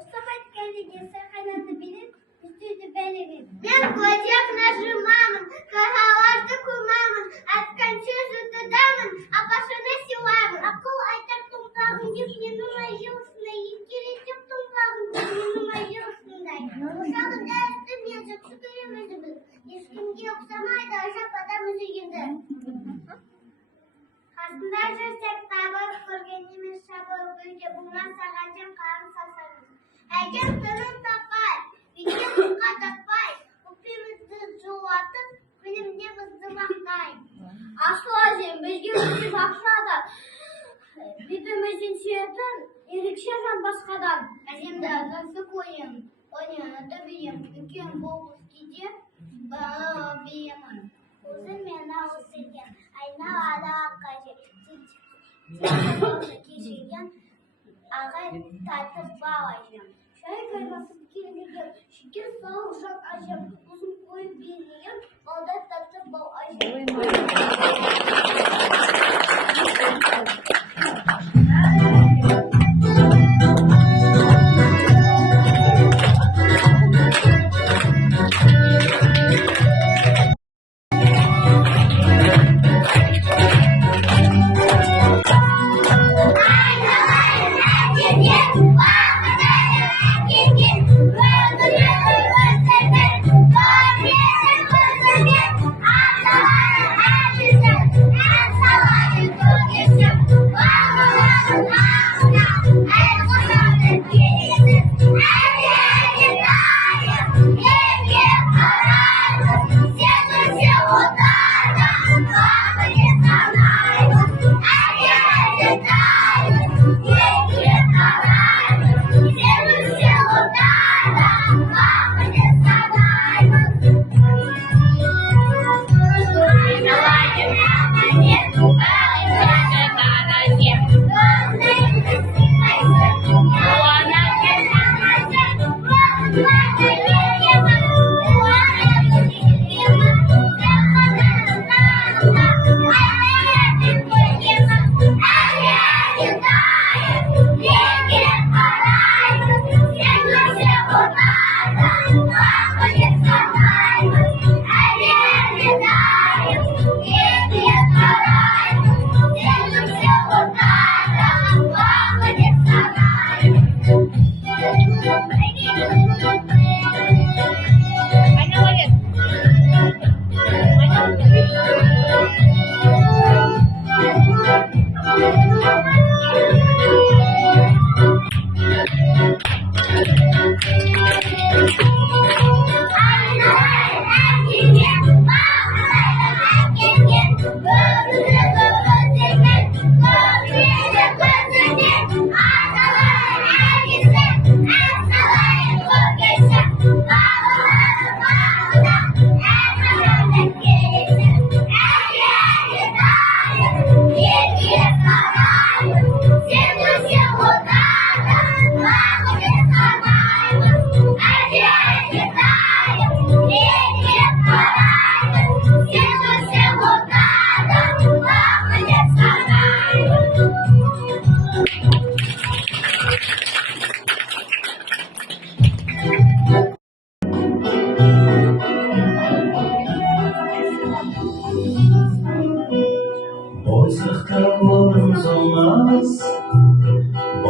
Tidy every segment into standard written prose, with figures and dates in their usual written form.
Ұқсамайды кәдеге қайнады билет, үстейді бәлерет. Мен көтек нажимамын, қағаларды көмамын, атқанша жұтыдамын, апашыны сыйламын. Ақыл айтар томпағын деп, менің айжылысында, ескересек томпағын деп, менің айжылысындай. Ошағын әсті мен жақсы көрем өзі біз. Ешкімге ұқсамайды ажап адам өзегенді. Қасында жүрсек табып, көрген емес шабып, өйде бұлман саған жем қарым сасамыз. Әйгем тырын таппай, үйде құлқа таппай, өкпемізді жуатып, күнімдемізді мақтай. Асыл әжем, бізге өтіп ақшада, бетімізден сүйетін, ерекше жан басқадан. Әжемді жақсы көремін, ойнаны білем, үлкен болғыз кейде бейемін. Өзі мен ауыз екен, айналада қажет, кешеген ағай татып бау әжем. Шай қайнасып келмеген, шекер сау жан әжем, ұзын қойып берген, балда татып бау әжем.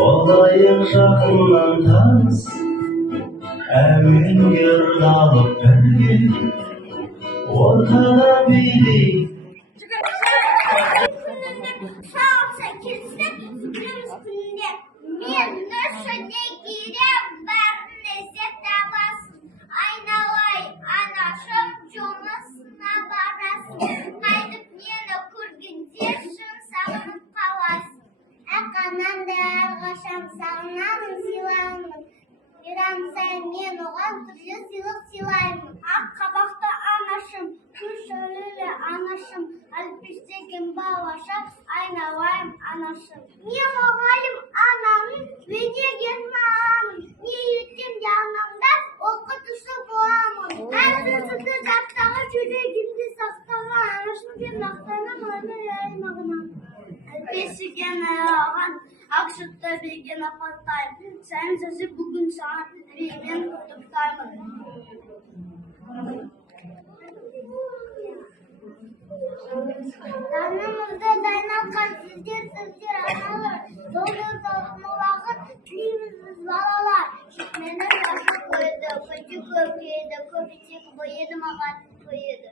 Olayım жақыннан таныс, әуенге ырғалып бірге, ортада билейік. Шалса келсе, күніміз күнінде, мен нұршыне керем, бәрін іздеп табасың. Айналайын, анашым, жұмысына барасың. Қайтып мені көргенде шын сағынып қаласың. Ақананды әрқашан сағынамын, сыйлаймын. Мейрам сайын мен оған түрлі сыйлық сыйлаймын. Ақ қабақты анашым, күн шөлілі анашым, әлпештеген балаша, айналайым анашым. Мен мұғалім анамын, өтеген мамын. Не еттім де анамда оқытушы боламын. Әр сөзді жаттағы жүрегімде сақтаған анашым деп мақтанам аймағынан. Әлпештеген аяған Ақшықты берген апатайым, сән сізі бүгін саған тілеймен құттықтаймын. Жанымызда жайнатқан сіздер аналар, зор денсаулық уақыт тілейміз біз балалар. Мені шашы қойды, көте көп еді, көп етек бойеді, маған қойды.